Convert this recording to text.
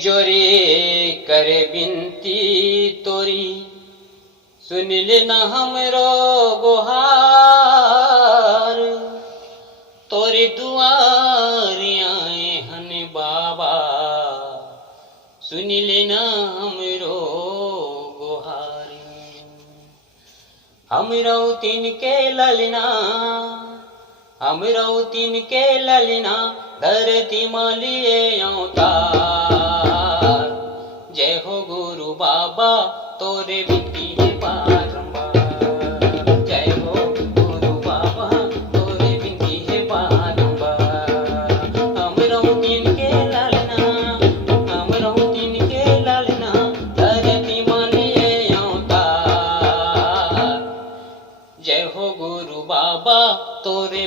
जोरी करे बिनती तोरी, सुन लेना हमरो गुहार। तोरी दुआरियाँ हन बाबा, सुन लेना हमरो गुहार। हमरो तिनके ललना, हमरो तिनके ललना, धरती मालिए अवतार। जय हो गुरु बाबा तोरे बिनती है बारंबार। जय हो गुरु बाबा तोरे बिनती है बारंबार। हमरो तिनके ललना, हमरो तिनके ललना, धरती मालिए अवतार। जय हो गुरु बाबा तोरे